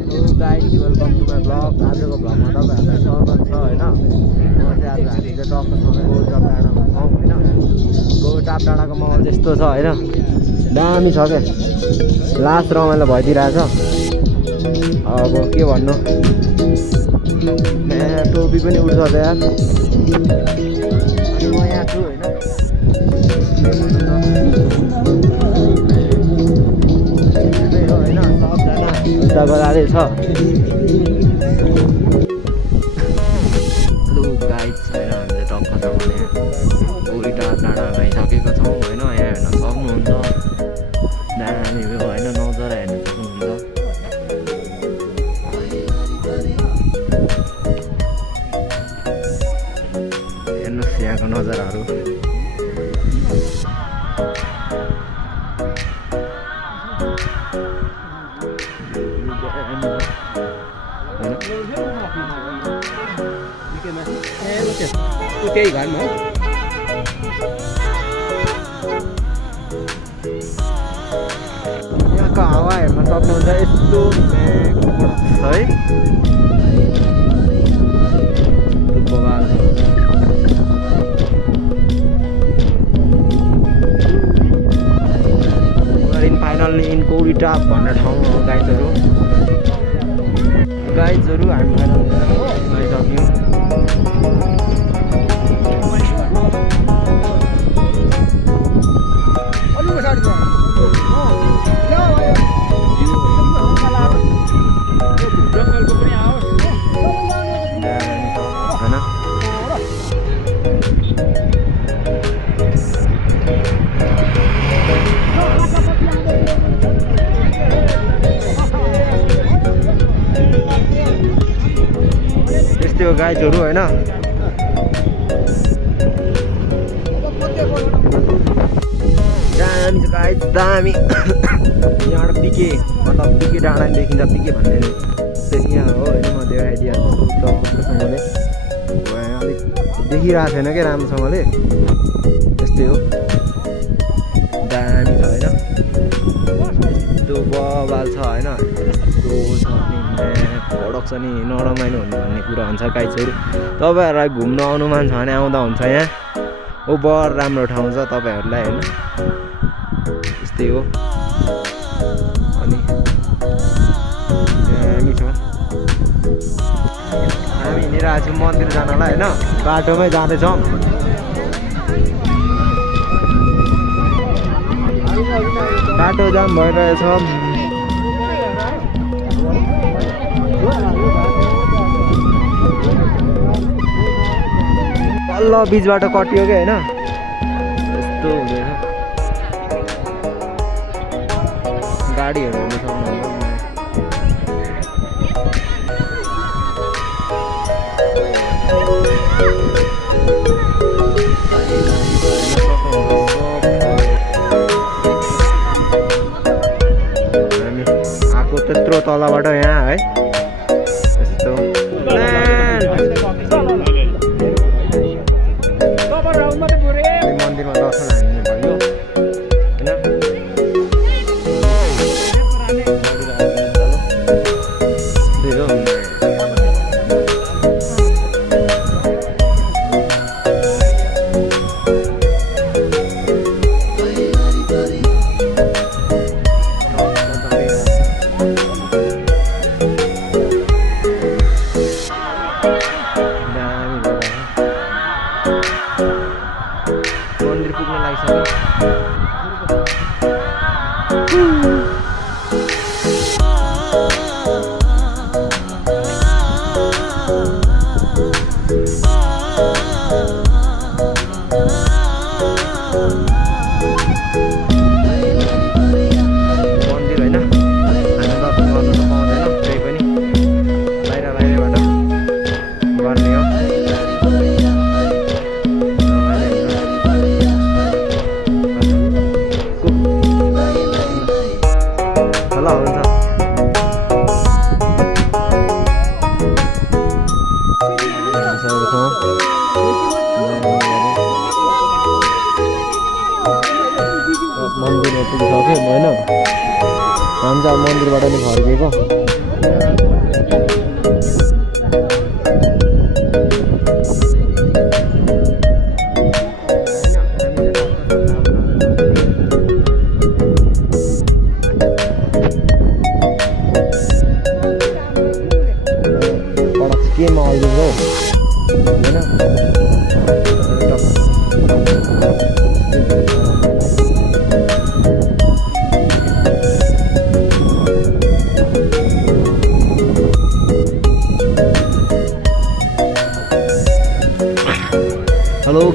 Hello guys welcome to my blog. आजको भ्लगमा तपाईँहरूलाई स्वागत छ होइन। म चाहिँ आज हामी चाहिँ टक्कसँग गौटाप डाँडामा छौँ होइन। गौटाप डाँडाको माहौल त्यस्तो छ होइन, दामी छ क्या। लास्ट रमाइलो भइदिइरहेछ। अब के भन्नु, यहाँ टोपी पनि उड्छ त यार। अनि म यहाँ छु होइन। उता गराले छ। हेलो गाइज होइन, हामीले टक्कसँग गौटाप डाँडामा आइसकेको छौँ होइन। यहाँ हेर्न सक्नुहुन्छ, दामी भयो होइन, नजारा हेर्न सक्नुहुन्छ। हेर्नुहोस् यहाँको नजाराहरू। त्यही घरमा हो। यहाँको हावा हेर्न सक्नुहुन्छ, यस्तो है। फाइनल्ली इन गौटाप भन्ने ठाउँमा हो गाइजहरू। हामी फाइनल गइसक्यौँ। त्यस्तै हो गाइजहरू होइन। दामी छ गाइज, दामी। यहाँबाट पिके मतलब पिके डाँडा नि देखिन्छ। पिके भन्ने यहाँ हो होइन। म देखाइदिइहाल्छु टक्कसँगले। अलिक देखिरहेको छैन क्या राम्रोसँगले। त्यस्तै हो, दामी छ होइन। यस्तो बवाल छ होइन। यस्तो छ सडक छ नि, नरमाइलो हुने भन्ने कुरा हुन्छ गाइजहरू। तपाईँहरूलाई घुम्न आउनु मन छ भने आउँदा हुन्छ यहाँ। ओभर राम्रो ठाउँ छ तपाईँहरूलाई होइन। यस्तै हो। अनि दामी छ। हामी हिँडिरहेको छौँ मन्दिर जानलाई होइन। बाटोमै जाँदैछौँ। बाटो जाम भइरहेछ। तल्लो बिचबाट कटियो क्या होइन। यस्तो हुँदैछ। गाडीहरू हेर्नु सक्नुहुन्छ। हामी आएको त्यत्रो तलबाट यहाँ है। यस्तो मन्दिरमा दर्शन हान्ने भयो होइन।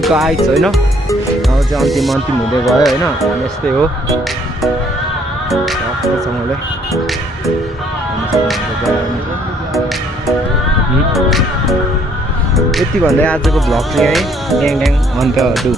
गाइस होइन अब चाहिँ अन्तिम हुँदै गयो होइन अनि यस्तै हो टक्कसँगले यति भन्दै आजको भ्लग चाहिँ है ड्याङ ड्याङ अन्त्यहरू